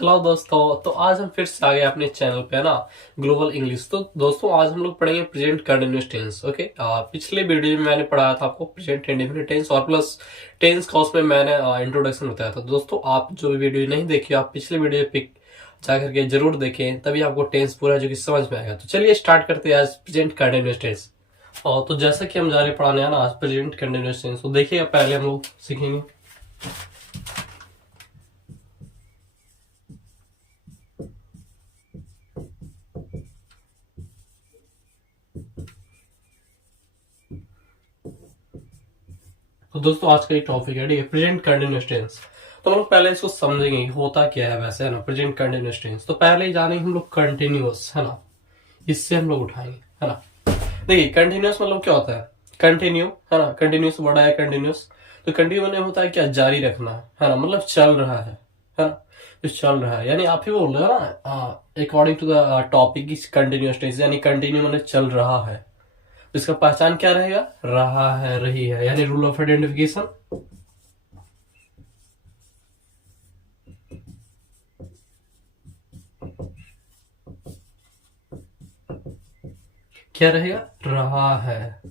Hello दोस्तों। तो आज हम फिर से आ गए अपने चैनल पे ना, ग्लोबल इंग्लिश। तो दोस्तों आज हम लोग पढ़ेंगे प्रेजेंट कंटिन्यूअस टेंस। ओके, पिछले वीडियो में मैंने पढ़ाया था आपको प्रेजेंट इंडेफिनिट टेंस और प्लस टेंस का उसमें मैंने इंट्रोडक्शन बताया था। दोस्तों आप जो वीडियो नहीं देखी, आप पिछले वीडियो पे जा करके जरूर देखें, तभी आपको टेंस पूरा जो कि समझ में आएगा। तो चलिए स्टार्ट करते हैं आज प्रेजेंट कंटिन्यूअस टेंस। और तो जैसा कि हम जा रहे पढ़ाने हैं ना आज प्रेजेंट कंटिन्यूअस टेंस, तो देखिएगा पहले हम लोग सीखेंगे तो दोस्तों आज का ये टॉपिक है, ठीक है, प्रेजेंट कंटिन्यूअस टेंस। तो हम लोग पहले इसको समझेंगे कि होता क्या है वैसे, है ना, प्रेजेंट कंटिन्यूअस टेंस। तो पहले ही जानेंगे हम लोग कंटिन्यूअस, है ना, इससे हम लोग उठाएंगे, है ना। देखिए कंटिन्यूअस मतलब क्या होता है, कंटिन्यू, है ना, कंटिन्यूअस वर्ड है कंटिन्यूअस। तो कंटिन्यू मतलब होता है क्या, जारी रखना, है ना, मतलब चल रहा है ना, तो चल रहा है यानी आप ही बोल रहे हो ना, according to the topic is continuous tense, यानी कंटिन्यू मतलब चल रहा है। तो इसका पहचान क्या रहेगा, रहा है, रही है, यानी रूल ऑफ आइडेंटिफिकेशन क्या रहेगा, रहा है,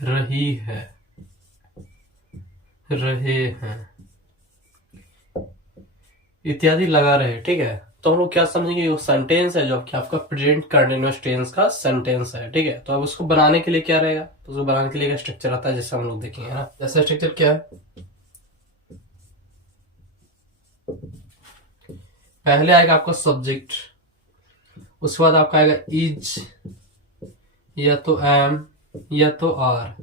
रही है, रहे हैं इत्यादि लगा रहे, ठीक है। तो हम लोग क्या समझेंगे, वो सेंटेंस है जो कि आपका प्रेजेंट कंटिन्यूअस टेंस का सेंटेंस है, ठीक है। तो अब उसको बनाने के लिए क्या रहेगा, तो उसको बनाने के लिए स्ट्रक्चर आता है, जैसे हम लोग देखेंगे, है ना। जैसा स्ट्रक्चर क्या है, पहले आएगा आपका सब्जेक्ट, उसके बाद आपका आएगा इज, या तो एम, या तो आर।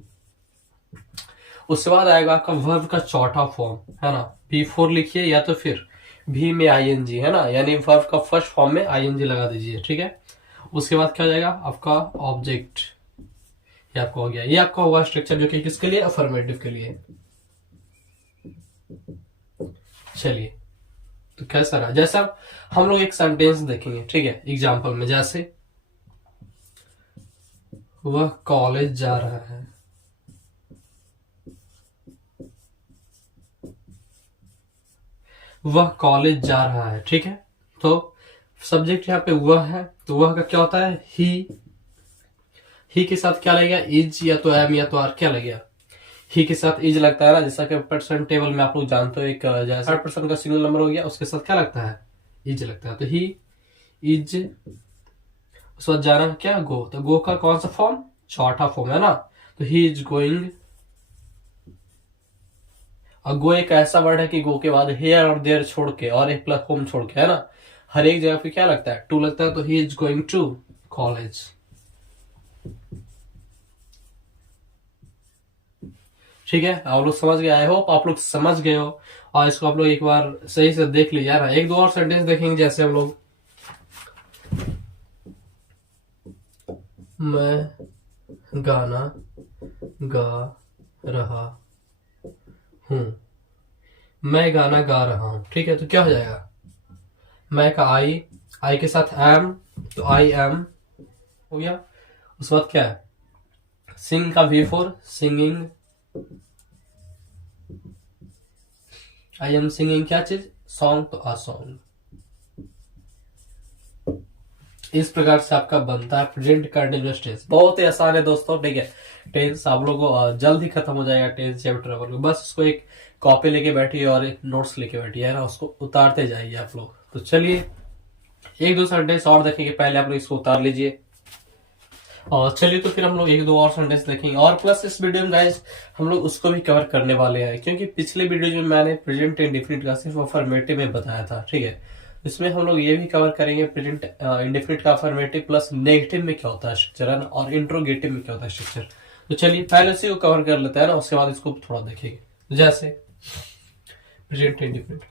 उसके बाद आएगा आपका वर्ब का चौथा फॉर्म, है ना, बी फोर लिखिए, या तो फिर भी में आईएनजी, है ना, यानी वर्ब का फर्स्ट फॉर्म में आईएनजी लगा दीजिए, ठीक है। उसके बाद क्या हो जाएगा आपका ऑब्जेक्ट, ये आपका हो गया, ये आपका होगा स्ट्रक्चर जो कि किसके लिए, अफर्मेटिव के लिए। चलिए तो कैसा रहा, जैसा हम लोग एक सेंटेंस देखेंगे, ठीक है, एग्जाम्पल में, जैसे वह कॉलेज जा रहा है, वह कॉलेज जा रहा है, ठीक है। तो सब्जेक्ट यहाँ पे वह है, तो वह का क्या होता है, ही के साथ क्या लगेगा, इज, या तो एम, या तो आर, क्या लगेगा, ही के साथ इज लगता है ना, जैसा कि परसेंट टेबल में आप लोग जानते हो, एक जैसा 30% का सिंगल नंबर हो गया, उसके साथ क्या लगता है, इज लगता है। तो ही इज, उस बाद जाना क्या, गो, तो गो का कौन सा फॉर्म, चौथा फॉर्म, है ना। तो ही इज गोइंग, और गो एक ऐसा वर्ड है कि गो के बाद हेयर और देयर छोड़ के और एक प्लस होम छोड़ के, है ना, हर एक जगह पे क्या लगता है, टू लगता है। तो he is going to college, ठीक है। आप लोग समझ गए, आई होप आप लोग समझ गए हो। और इसको आप लोग एक बार सही से देख लीजिए ना, एक दो और सेंटेंस देखेंगे, जैसे हम लोग, मैं गाना गा रहा हूं, मैं गाना गा रहा हूं, ठीक है। तो क्या हो जाएगा, मैं का आई के साथ एम, तो आई एम हो गया। उसके बाद क्या है, सिंग का V four singing, I am singing क्या चीज, सॉन्ग, तो आ सॉन्ग। इस प्रकार से आपका बनता है प्रेजेंट कंटिन्यूअस टेंस। बहुत ही आसान है दोस्तों, ठीक है। टेंस आप लोगों को जल्द ही खत्म हो जाएगा, टेंस चैप्टर पर बस उसको एक कॉपी लेके बैठिए और एक नोट्स लेके बैठिए, है ना, उसको उतारते जाइए आप लोग। तो चलिए एक दो सेंटेंस और देखेंगे, पहले आप लोग इसको उतार लीजिए। और चलिए तो फिर हम लोग एक दो और सेंटेंस देखेंगे, और प्लस इस वीडियो में गाइस हम लोग उसको भी कवर करने वाले हैं, क्योंकि पिछले वीडियो में मैंने प्रेजेंट इंडेफिनिट का सिर्फ अफर्मेटिव में बताया था, ठीक है। इसमें हम लोग ये भी कवर करेंगे प्रेजेंट इंडेफिनिट का अफर्मेटिव प्लस नेगेटिव में क्या होता है स्ट्रक्चर, है ना, और इंट्रोगेटिव में क्या होता है स्ट्रक्चर। तो चलिए पहले उसी को कवर कर लेते हैं ना, उसके बाद इसको थोड़ा देखेंगे। जैसे प्रेजेंट इंडेफिनिट,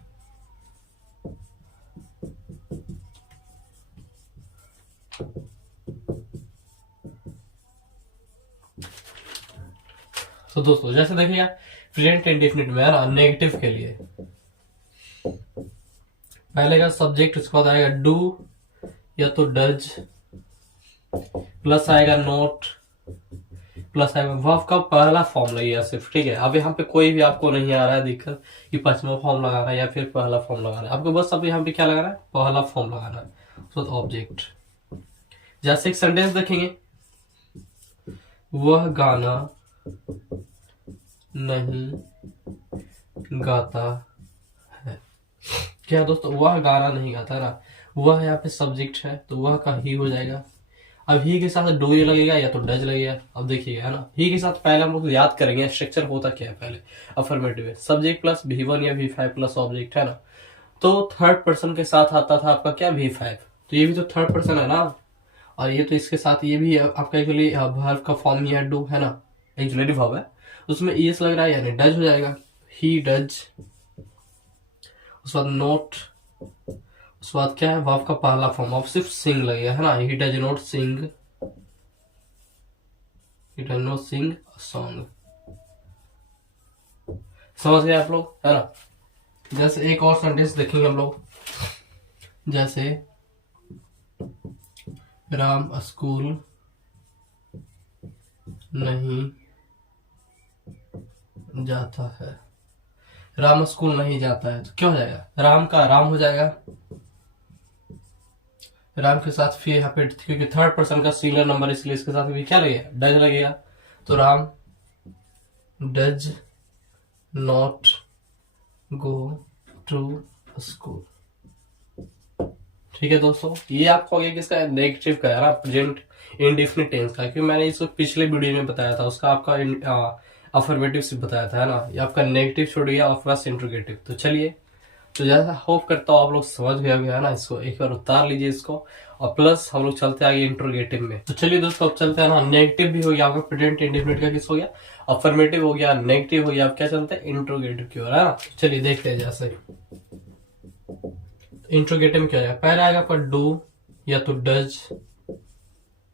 तो दोस्तों जैसे देखिएगा प्रेजेंट इंडेफिनिट में, है ना, नेगेटिव के लिए पहले का सब्जेक्ट, उसके बाद आएगा डू, या तो डज, प्लस आएगा नोट, प्लस आएगा, वर्ब का पहला फॉर्म लगेगा सिर्फ, ठीक है। अब यहाँ पे कोई भी आपको नहीं आ रहा है दिक्कत कि पांचवा फॉर्म लगाना है या फिर पहला फॉर्म लगाना है, आपको बस अब यहाँ पे क्या लगाना है, पहला फॉर्म लगाना है, तो ऑब्जेक्ट। जैसे एक सेंटेंस देखेंगे, वह गाना नहीं गाता है। क्या दोस्तों, वह गाना नहीं गाता है ना, वह यहाँ पे सब्जेक्ट है तो वह का ही हो जाएगा। अब ही के साथ डू ये लगेगा या तो डज लगेगा। अब देखिएगा है ना, ही के साथ पहले हम लोग याद करेंगे स्ट्रक्चर होता क्या है। पहले अफर्मेटिव है, सब्जेक्ट प्लस V1 या V5 प्लस ऑब्जेक्ट है ना, तो थर्ड पर्सन के साथ आता था आपका क्या, V5। तो ये भी तो थर्ड पर्सन है ना, और ये तो इसके साथ ये भी आपका एक्चुअली वर्ब का फॉर्म ही है, डू है ना, एक्चुअली वर्ब है, उसमें ईएस लग रहा है यानी डज हो जाएगा, ही डज। उसके बाद नोट, उसके बाद क्या है, वर्ब का पहला फॉर्म, अब सिर्फ सिंग लगेगा है ना, he does not sing, he does not sing a song. समझ गए आप लोग है ना। जैसे एक और सेंटेंस देखेंगे हम लोग, जैसे राम स्कूल नहीं जाता है। राम स्कूल नहीं जाता है तो क्या हो जाएगा, राम का राम हो जाएगा, राम के साथ फिर यहाँ पे क्योंकि थर्ड पर्सन का सिंगुलर नंबर इसलिए इसके साथ भी क्या लगेगा, डज लगेगा। तो Ram does not go to school. ठीक है दोस्तों, ये आपको हो गया किसका, नेगेटिव का है ना, प्रेजेंट इंडेफिनिट टेंस का, क्योंकि मैंने इसको पिछले वीडियो में बताया था, उसका आपका अफर्मेटिव से बताया था है ना, ये आपका नेगेटिव छोड़ गया और प्लस इंट्रोगेटिव। तो चलिए, तो जैसा होप करता हूँ आप लोग समझ गए है ना, इसको एक बार उतार लीजिए इसको, और प्लस हम लोग चलते आगे इंट्रोगेटिव में। तो चलिए दोस्तों, अब चलते हैं ना, नेगेटिव भी हो गया आपका, प्रेजेंट इंडेफिनिट का किस हो गया, अफर्मेटिव हो गया, नेगेटिव हो गया, अब क्या चलते हैं इंट्रोगेटिव की ओर है ना। चलिए देखते हैं, जैसे इंट्रोगेटिव में क्या जाएगा, पहले आएगा आपका डू या तो डज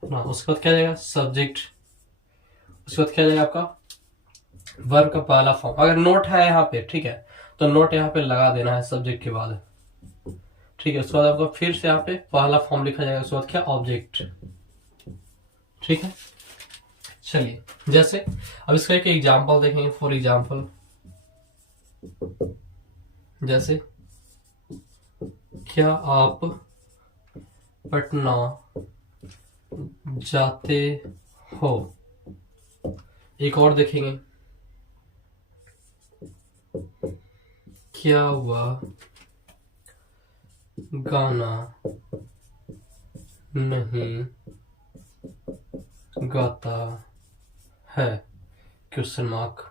ना, उसके बाद क्या जाएगा सब्जेक्ट, उसके बाद क्या जाएगा आपका वर्ब का पहला फॉर्म। अगर नोट है यहाँ पे, ठीक है, तो नोट यहाँ पे लगा देना है सब्जेक्ट के बाद, ठीक है। उसके बाद आपको फिर से यहाँ पे पहला फॉर्म लिखा जाएगा, उसके बाद क्या ऑब्जेक्ट, ठीक है। चलिए, जैसे अब इसका एक एग्जाम्पल देखेंगे, फॉर एग्जाम्पल जैसे क्या आप पटना जाते हो। एक और देखेंगे, क्या वह गाना नहीं गाता है, क्वेश्चन मार्क।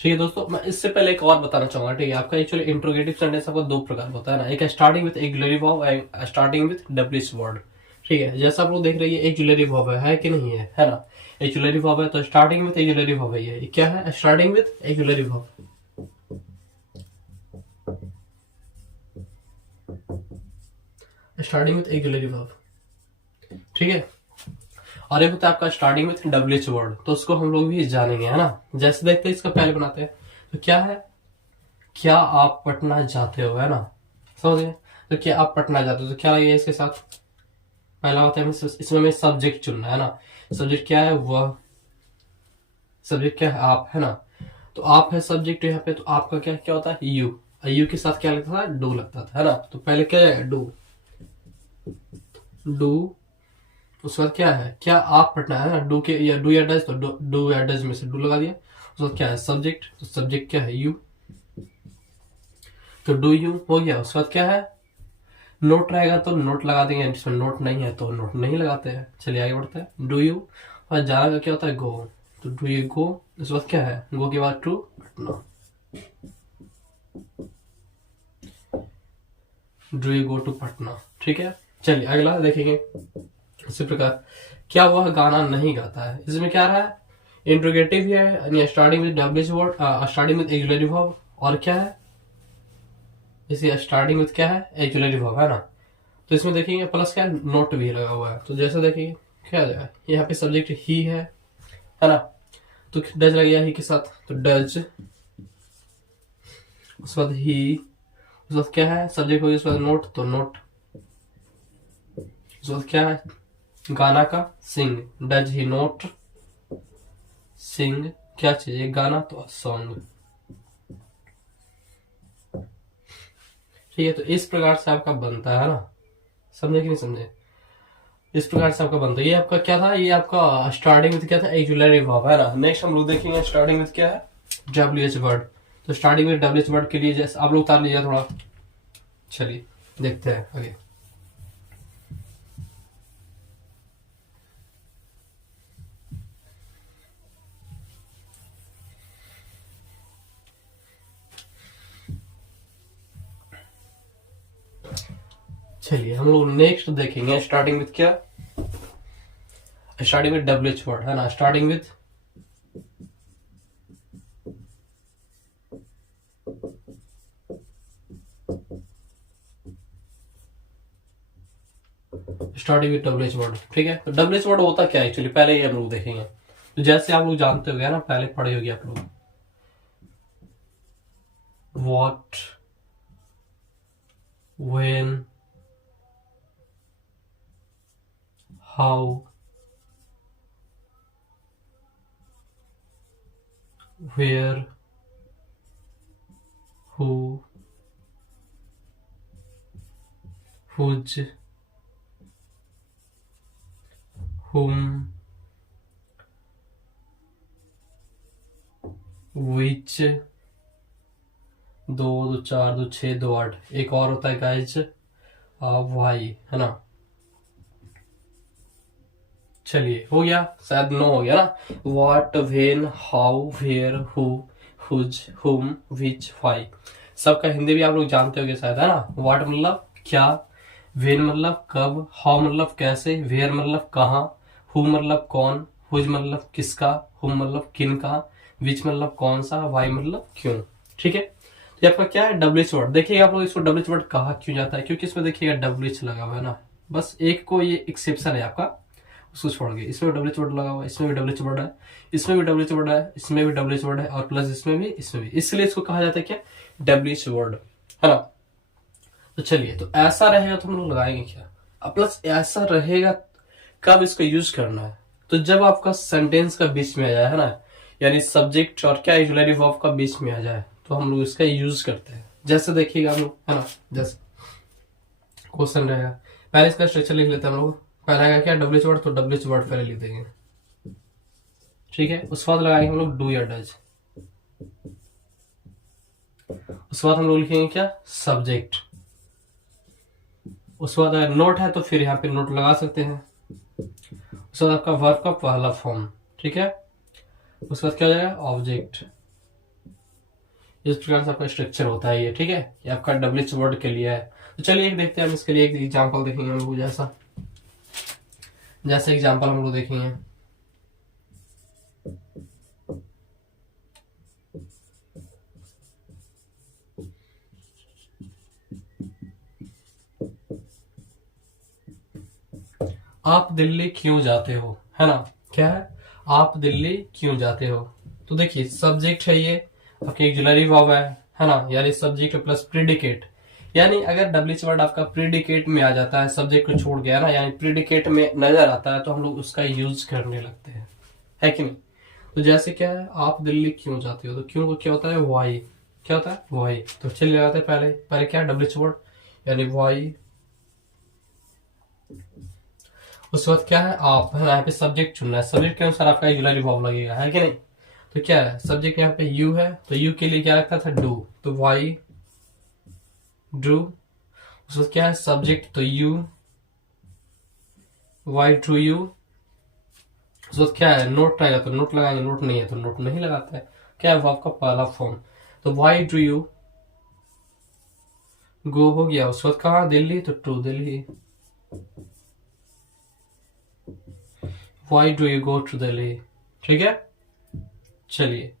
ठीक है दोस्तों, मैं इससे पहले एक और बताना चाहूंगा, ठीक है। आपका एक्चुअली इंट्रोगेटिव सेंटेंस आपको दो प्रकार होता है ना, एक है starting with auxiliary verb and starting with WH word, ठीक है। जैसा आप लोग देख रहे हैं एक्जुलरी वर्ब है कि नहीं है ना, एक्जुलरी वर्ब है तो स्टार्टिंग विद एक्जुलरी वर्ब है, ये क्या है, starting with auxiliary verb, starting with auxiliary verb, ठीक है। और एक होता है आपका स्टार्टिंग विथ डब्ल्यूएच वर्ड, तो उसको हम लोग भी जानेंगे है ना। जैसे देखते हैं, इसका पहले बनाते हैं, तो क्या है, क्या आप पटना जाते हो है ना, समझ गए। तो क्या आप पटना जाते हो, तो क्या लगेगा इसके साथ, पहला होता है इसमें हमें सब्जेक्ट चुनना है ना, सब्जेक्ट क्या है, वह सब्जेक्ट क्या है, आप है ना, तो आप है सब्जेक्ट यहाँ पे, तो आपका क्या क्या होता है, यू, यू के साथ क्या लगता था, डू लगता था है ना। तो पहले क्या जाएगा, डू, डू, उसके बाद क्या है, क्या आप पटना है ना, डू के या डू या डज, तो डू या डज में से डू लगा दिया। उसके बाद क्या है सब्जेक्ट, तो सब्जेक्ट क्या है, यू, तो डू यू हो गया। उसके बाद क्या है, नोट रहेगा तो नोट लगा देंगे, जिसमें नोट नहीं है तो नोट नहीं लगाते हैं। चलिए आगे बढ़ते हैं, डू यू, और जाना का क्या होता है, गो, तो डू यू गो। उसके बाद क्या है, गो के बाद to Patna, do you go to Patna, ठीक है। चलिए अगला देखेंगे, इसी प्रकार क्या वह गाना नहीं गाता है, इसमें क्या रहा है, इंट्रोगेटिव है, starting with WH word, starting with auxiliary verb, और क्या है इसे स्टार्टिंग विद क्या है, एक्जुलरी वर्ब है ना। तो इसमें देखेंगे प्लस क्या है, नोट भी लगा हुआ है, तो जैसे देखिए क्या जाएगा, यहाँ पे सब्जेक्ट ही है ना, तो डज लग गया ही के साथ, तो डज, उसके बाद ही, उसके बाद क्या है सब्जेक्ट हो गया, उसके बाद नोट, तो नोट, उसके बाद क्या है गाना का सिंग, डज ही नोट सिंग क्या चीज, एक गाना, तो सॉन्ग। ठीक है, तो इस प्रकार से आपका बनता है ना, समझे कि नहीं समझे? इस प्रकार से आपका बनता है। ये आपका क्या था, ये आपका स्टार्टिंग विद क्या था, एक्जुलरी वर्ब है ना। नेक्स्ट हम लोग देखेंगे स्टार्टिंग विद क्या है, डब्ल्यू एच वर्ड। तो starting with W H word के लिए जैसे आप लोग उतार लीजिए थोड़ा, चलिए देखते हैं आगे। चलिए हम लोग नेक्स्ट देखेंगे स्टार्टिंग विद क्या, starting with W H word है ना। Starting with starting with W H word. ठीक है, तो डब्ल्यू एच वर्ड होता क्या है एक्चुअली, पहले ही हम लोग देखेंगे। तो जैसे आप लोग जानते हो ना, पहले पढ़े होंगे आप लोग, what, when, how, where, who, whose, whom, which, दो, दो चार, दो छः, दो आठ। एक और होता है गाइज वाई, है ना। चलिए हो गया, शायद नो हो गया ना। What, when, how, where, who, whose, whom, which, Y. सबका हिंदी भी आप लोग जानते होंगे शायद, है ना। वॉट मतलब क्या, वेन मतलब कब, हाउ मतलब कैसे, वेयर मतलब कहाँ, हु मतलब कौन, हुज मतलब किसका, हुम मतलब किन का, विच मतलब कौन सा, वाई मतलब क्यों। ठीक है, तो आपका क्या है डब्ल्यूएच वर्ड। देखिएगा आप लोग इसको डब्ल्यूएच वर्ड कहा क्यों जाता है, क्योंकि इसमें देखिएगा डब्ल्यूएच लगा हुआ है ना। बस एक को ये एक्सेप्शन है आपका, उसको छोड़ के। इसमें भी डब्ल्यूएच वर्ड लगा हुआ है, इसमें भी डब्ल्यूएच वर्ड है, इसमें भी डब्ल्यूएच वर्ड है, इसमें भी डब्ल्यूएच वर्ड है, और प्लस इसमें भी, इसमें भी। इसलिए इसको कहा जाता है क्या, डब्ल्यूएच वर्ड, है ना। तो चलिए, तो ऐसा रहेगा तो हम लोग लगाएंगे क्या, अब प्लस ऐसा रहेगा कब इसको यूज करना है, तो जब आपका सेंटेंस का बीच में आ जाए, है ना। यानी सब्जेक्ट और क्या ऑक्सिलरी वर्ब का बीच में आ जाए, तो हम लोग इसका यूज करते हैं। जैसे देखिएगा हम लोग, है ना, जैसे क्वेश्चन रहेगा, पहले इसका स्ट्रक्चर लिख लेते हैं हम लोग। पहला आएगा क्या, डब्ल्यूएच वर्ड, तो डब्ल्यूएच वर्ड पहले लिख देंगे। ठीक है, उसके बाद लगाएंगे हम लोग डू या डज। उसके बाद हम लोग लिखेंगे क्या, सब्जेक्ट। उसके बाद अगर नोट है तो फिर यहाँ पे नोट लगा सकते हैं। उसके बाद आपका वर्ब का पहला फॉर्म। ठीक है, उसके बाद क्या हो जाएगा, ऑब्जेक्ट। इस प्रकार से आपका स्ट्रक्चर होता है ये। ठीक है, ये आपका डब्ल्यूएच वर्ड के लिए है। तो चलिए एक देखते हैं हम इसके लिए, एक एग्जांपल देखेंगे हम लोग। जैसा जैसे एग्जांपल हम लोग देखेंगे, आप दिल्ली क्यों जाते हो, है ना। क्या है, आप दिल्ली क्यों जाते हो। तो देखिए सब्जेक्ट है ये, आपकी ऑक्सिलरी वर्ब है ना। यानी सब्जेक्ट प्लस प्रीडिकेट। यानी अगर डब्ल्यूएच वर्ड आपका प्रीडिकेट में आ जाता है, सब्जेक्ट को छोड़ गया ना, यानी प्रीडिकेट में नजर आता है, तो हम लोग उसका यूज करने लगते हैं, है कि नहीं। तो जैसे क्या है, आप दिल्ली क्यों जाते हो, तो क्यों को क्या होता है, वाई। क्या होता है, वाई। तो चलिए लगाते हैं पहले, पहले क्या है, डब्ल्यूएच वर्ड, यानी वाई। उसके बाद क्या है, आप, है ना। यहाँ पे सब्जेक्ट चुनना है, सब्जेक्ट के अनुसार आपका ऑक्सिलरी वर्ब लगेगा, है कि नहीं। तो क्या है, सब्जेक्ट यहाँ पे यू है, तो यू के लिए क्या लगता था, डू, तो वाई डू। उसके बाद क्या है, सब्जेक्ट तो यू, वाई ट्रू यू। उसके बाद क्या है, नोट रहेगा तो नोट लगाएंगे, नोट नहीं है तो नोट नहीं लगाते हैं। क्या है, वर्ब का पहला फॉर्म, तो वाई डू यू गो हो गया। उसके बाद कहा, दिल्ली, तो to Delhi. Why do you go to Delhi. ठीक है, चलिए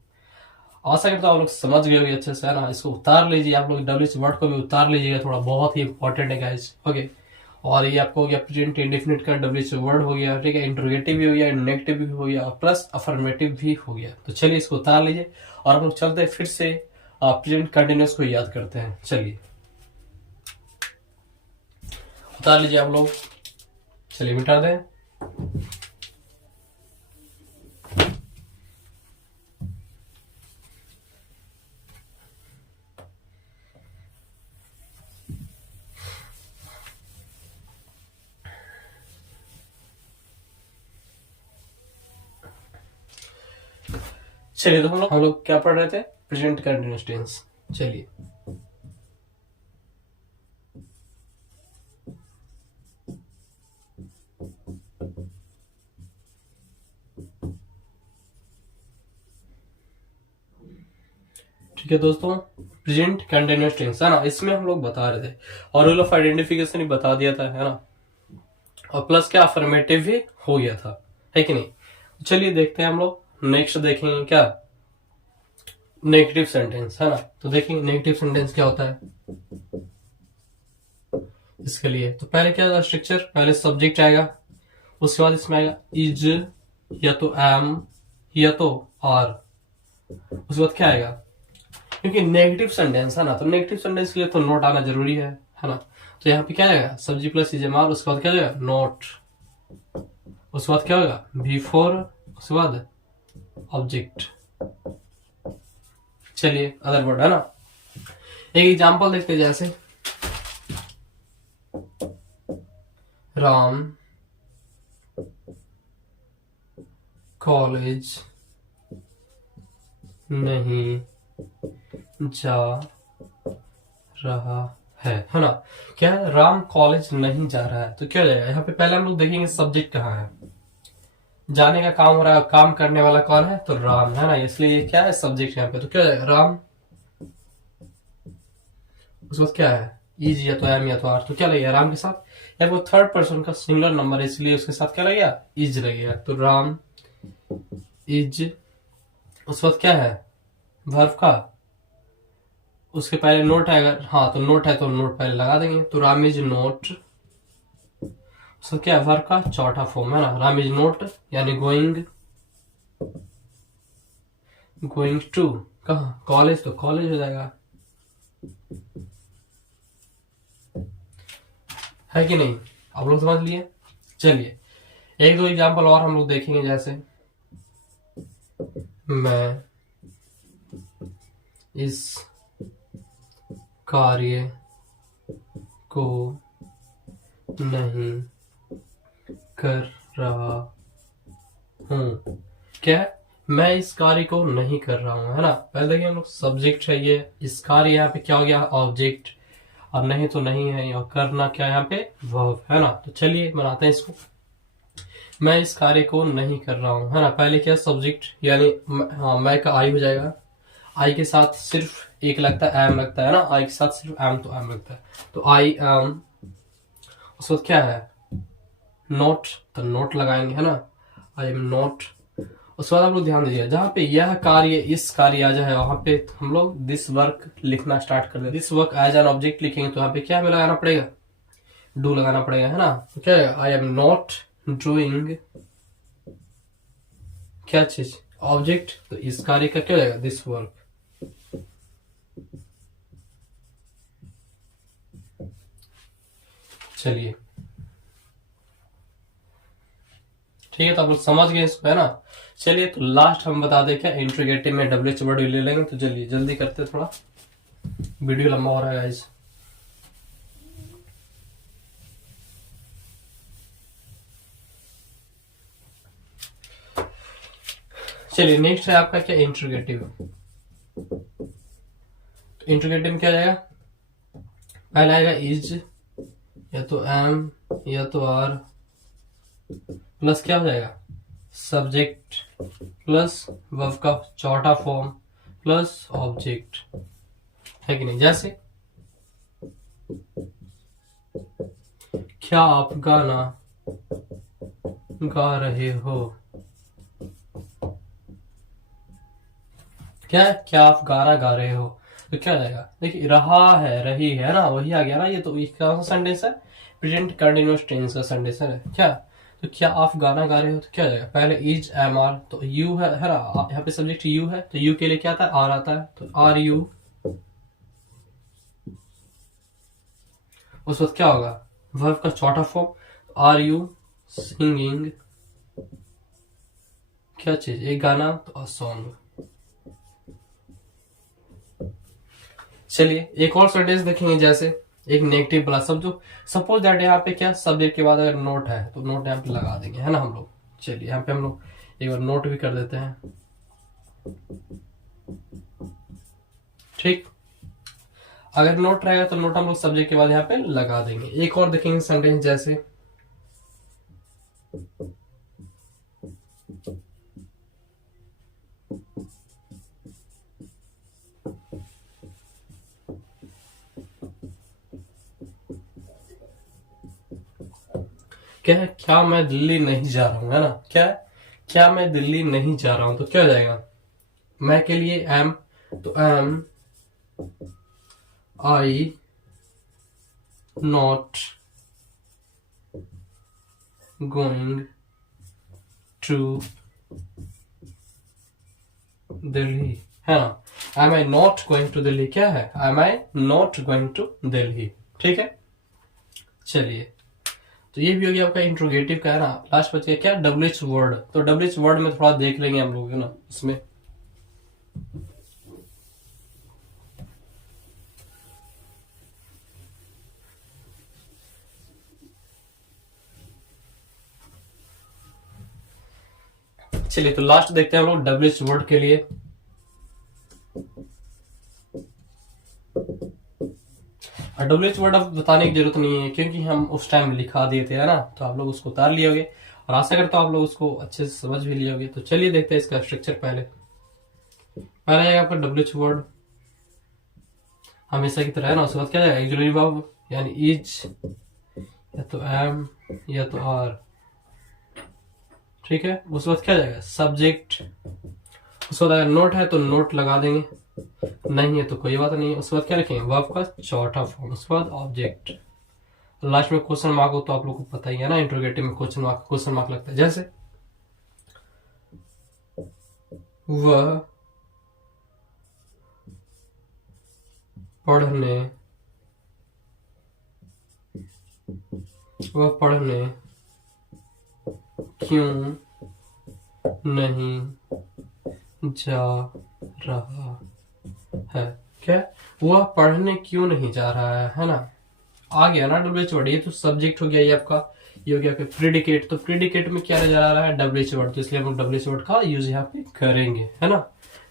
आशा करता हूँ आप लोग समझ गए होंगे अच्छे से, है ना। इसको उतार लीजिए आप लोग, डब्ल्यूएच वर्ड को भी उतार लीजिएगा, थोड़ा बहुत ही इंपॉर्टेंट है गाइस। ओके, और ये आपको हो गया प्रेजेंट इंडेफिनिट का डब्ल्यूएच वर्ड हो गया। ठीक है, इंट्रोगेटिव भी हो गया, नेगेटिव भी हो गया, प्लस अफर्मेटिव भी हो गया। तो चलिए इसको उतार लीजिए और हम लोग चलते हैं फिर से प्रेजेंट कंटिन्यूस को याद करते हैं। चलिए उतार लीजिए आप लोग, चलिए मिटा दें। चलिए, तो हम लोग क्या पढ़ रहे थे? Present continuous tense. चलिए, ठीक है दोस्तों, प्रेजेंट कंटिन्यूअस टेंस है ना, इसमें हम लोग बता रहे थे और रूल ऑफ आइडेंटिफिकेशन ही बता दिया था, है ना, और प्लस क्या अफर्मेटिव भी हो गया था, है कि नहीं। चलिए देखते हैं, हम लोग नेक्स्ट देखेंगे क्या, नेगेटिव सेंटेंस, है ना। तो देखेंगे नेगेटिव सेंटेंस क्या होता है इसके लिए। तो पहले क्या स्ट्रक्चर, पहले सब्जेक्ट आएगा, उसके बाद इसमें आएगा इज, या तो एम, या तो आर। उसके बाद क्या आएगा, क्योंकि नेगेटिव सेंटेंस है ना, तो नेगेटिव सेंटेंस के लिए तो नोट आना जरूरी है ना। तो यहाँ पे क्या आएगा, subject plus is am are, उसके बाद क्या आएगा नोट, उसके बाद क्या होगा बिफोर, उसके बाद ऑब्जेक्ट। चलिए अदर वर्ड, है ना। एक एग्जांपल देखते हैं, जैसे राम कॉलेज नहीं जा रहा है ना। क्या है, राम कॉलेज नहीं जा रहा है, तो क्या हो जाएगा यहाँ पे, पहले हम लोग देखेंगे सब्जेक्ट कहाँ है, जाने का काम हो रहा है, काम करने वाला कौन है, तो राम, है ना, इसलिए क्या है सब्जेक्ट यहाँ पे। तो क्या हो जाएगा राम, उसके बाद क्या है इज, या तो एम, या तो आर। तो क्या लगेगा राम के साथ, या वो थर्ड पर्सन का सिंगुलर नंबर है, इसलिए उसके साथ क्या लगेगा इज लगेगा। तो राम इज, उसके बाद क्या है वर्ब का, उसके पहले नोट आएगा, हाँ तो नोट है तो नोट पहले लगा देंगे। तो राम इज नोट, उसका क्या है वर्ब का चौथा फॉर्म, है ना, राम इज नोट यानी गोइंग, गोइंग टू कहाँ कॉलेज, तो कॉलेज हो जाएगा, है कि नहीं, आप लोग समझ लिए। चलिए एक दो एग्जांपल और हम लोग देखेंगे, जैसे मैं इस कार्य को नहीं कर रहा हूं, क्या है मैं इस कार्य को नहीं कर रहा हूं, है ना। पहले देखिए हम लोग सब्जेक्ट है ये, इस कार्य यहाँ पे क्या हो गया ऑब्जेक्ट, और नहीं तो नहीं है, और करना क्या यहाँ पे वर्ब, है ना। तो चलिए बनाते हैं इसको, मैं इस कार्य को नहीं कर रहा हूं, है ना। पहले क्या सब्जेक्ट यानी हाँ मैं का आई हो जाएगा, आई के साथ सिर्फ एक लगता है एम लगता है ना, आई के साथ सिर्फ एम, तो एम लगता है, तो आई एम। उसके बाद क्या है नोट, तो नोट लगाएंगे, है ना, आई एम नोट। उसके बाद आप लोग ध्यान दीजिए, जहां पे यह कार्य इस कार्य आ जाए, वहां पे हम लोग दिस वर्क लिखना स्टार्ट कर दें, this work as an object लिखेंगे, तो यहाँ पे क्या हमें लगाना पड़ेगा डू लगाना पड़ेगा, है ना। तो क्या है आई एम नॉट डूइंग क्या चीज ऑब्जेक्ट, तो इस कार्य का क्या हो जाएगा दिस वर्क। चलिए ठीक है, तो आप लोग समझ गए इसको, है ना। चलिए तो लास्ट हम बता दें क्या इंट्रोगेटिव में डब्ल्यूएच वर्ड ले लेंगे, तो चलिए जल्दी करते थोड़ा वीडियो लंबा हो रहा है गाइस। चलिए नेक्स्ट है आपका क्या इंट्रोगेटिव। इंट्रोगेटिव में क्या जाएगा, पहला आएगा इज, या तो एम, या तो आर, प्लस क्या हो जाएगा सब्जेक्ट, प्लस वर्ब का चौथा फॉर्म, प्लस ऑब्जेक्ट, है कि नहीं। जैसे क्या आप गाना गा रहे हो, क्या आप गाना गा रहे हो, तो क्या जाएगा देखिए रहा है रही है ना, वही आ गया ना, ये तो कौन सा सेंटेंस है प्रेजेंट कंटिन्यूअस टेंस का सेंटेंस है क्या। तो क्या आप गाना गा रहे हो, तो क्या जाएगा पहले इज एम आर, तो यू है ना, यहाँ पे सब्जेक्ट यू है, तो यू के लिए क्या आता है आर आता है, तो आर यू। उस वक्त क्या होगा वर्ब का चौथा फॉर्म आर यू सिंगिंग क्या चीज एक गाना, तो अ सॉन्ग। चलिए एक और सेंटेंस देखेंगे, जैसे एक नेगेटिव वाला सब जो सपोज दैट यहाँ पे क्या सब्जेक्ट के बाद अगर नोट है तो नोट यहाँ पे लगा देंगे, है ना हम लोग। चलिए यहाँ पे हम लोग एक बार नोट भी कर देते हैं, ठीक। अगर नोट रहेगा तो नोट हम लोग सब्जेक्ट के बाद यहाँ पे लगा देंगे। एक और देखेंगे सेंटेंस, जैसे क्या है, क्या मैं दिल्ली नहीं जा रहा हूं, है ना। क्या है, क्या मैं दिल्ली नहीं जा रहा हूं, तो क्या हो जाएगा, मैं के लिए एम, तो am I not going to Delhi, है ना। Am I not going to Delhi, क्या है, am I not going to Delhi. ठीक है, चलिए, तो ये भी हो गया आपका इंट्रोगेटिव का, है ना। लास्ट बच गया क्या, डब्ल्यूएच वर्ड। तो डब्ल्यूएच वर्ड में थोड़ा देख लेंगे हम लोग, है ना, इसमें चलिए, तो लास्ट देखते हैं हम लोग डब्ल्यूएच वर्ड के लिए। डब्ल्यूएच वर्ड अब बताने की जरूरत नहीं है, क्योंकि हम उस टाइम लिखा दिए थे, है ना। तो आप लोग उसको उतार लिए होगे, और आशा करता हूँ आप लोग उसको अच्छे से समझ भी लिए होगे। तो चलिए देखते हैं इसका स्ट्रक्चर। पहला आएगा आपका डब्ल्यूएच वर्ड, हमेशा की तरह, है ना। उसके बाद क्या जाएगा, ऑक्सिलरी वर्ब, यानी इज, या तो एम, या तो आर। ठीक है, उसके बाद क्या जाएगा, सब्जेक्ट। उसके बाद अगर नोट है तो नोट लगा देंगे, नहीं है तो कोई बात नहीं। उसके बाद क्या रखेंगे, वर्ब का चौथा फॉर्म। उसके बाद ऑब्जेक्ट, लास्ट में क्वेश्चन मार्क हो, तो आप लोग को पता ही है ना, इंट्रोगेटिव में क्वेश्चन मार्क लगता है। जैसे वह पढ़ने क्यों नहीं जा रहा है, क्या, वह पढ़ने क्यों नहीं जा रहा है ना। आ गया ना डब्ल्यूएच वर्ड। ये तो सब्जेक्ट हो गया, ये आपका, ये हो गया आपका प्रीडिकेट। तो प्रीडिकेट में क्या नजर आ रहा है, डब्ल्यूएच वर्ड, तो इसलिए हम डब्ल्यूएच वर्ड का यूज यहाँ पे करेंगे, है ना।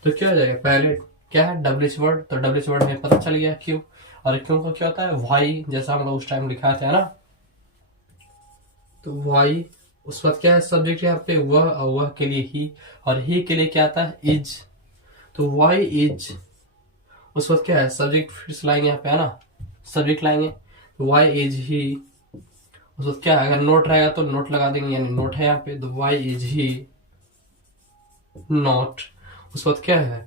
तो क्या हो जाएगा, पहले क्या है, डब्ल्यूएच वर्ड। तो डब्ल्यूएच वर्ड में पता चल गया क्यों, और क्यों का क्या होता है, वाई, जैसा हम लोग उस टाइम लिखा था, है ना। तो वाई, उस वक्त क्या है, सब्जेक्ट यहाँ पे वह, और वह के लिए ही, और ही के लिए क्या आता है, इज। तो वाई इज, उस वक्त क्या है, सब्जेक्ट फिर से लाएंगे यहाँ पे, है ना, सब्जेक्ट लाएंगे। वाई इज ही, उस वक्त क्या है, अगर नोट रहेगा तो नोट लगा देंगे, यानी नोट है यहाँ पे, तो वाई इज ही नॉट। उस वक्त क्या है,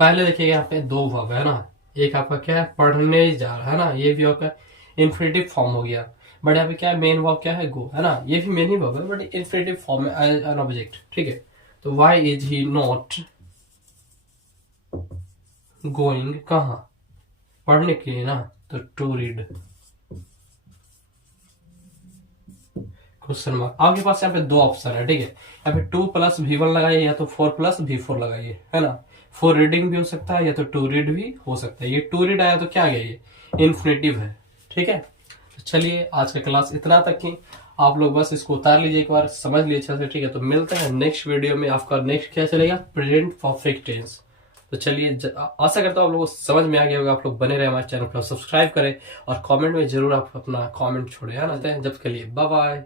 पहले देखिए यहाँ पे दो वर्ब है ना, एक आपका क्या है, पढ़ने जा रहा है ना, ये भी आपका इन्फिनेटिव फॉर्म हो गया। बट यहाँ पे क्या है, मेन वर्ब क्या है, गो, है ना। ये भी मेन ही वर्ब है, बट इन्फिनेटिव फॉर्म है, एन ऑब्जेक्ट। ठीक है, तो why is he not going, कहाँ, पढ़ने के लिए ना, तो टू रीड, क्वेश्चन मार्क। आपके पास यहाँ पे दो ऑप्शन है, ठीक है। यहाँ पे 2+V1 लगाइए, या तो 4+V4 लगाइए, है ना। 4 रीडिंग भी हो सकता है, या तो 2 रीड भी हो सकता है। ये 2 रीड आया तो क्या आ गया, ये इन्फिनेटिव है। ठीक है, तो चलिए आज का क्लास इतना तक की। आप लोग बस इसको उतार लीजिए, एक बार समझ लीजिए अच्छे से। ठीक है, तो मिलते हैं नेक्स्ट वीडियो में। आपका नेक्स्ट क्या चलेगा, प्रेजेंट परफेक्ट टेंस। तो चलिए, आशा करता हूँ आप लोगों को समझ में आ गया होगा। आप लोग बने रहे हमारे चैनल को, सब्सक्राइब करें, और कमेंट में जरूर आप अपना कमेंट छोड़े, है ना। जब के लिए बाय बाय।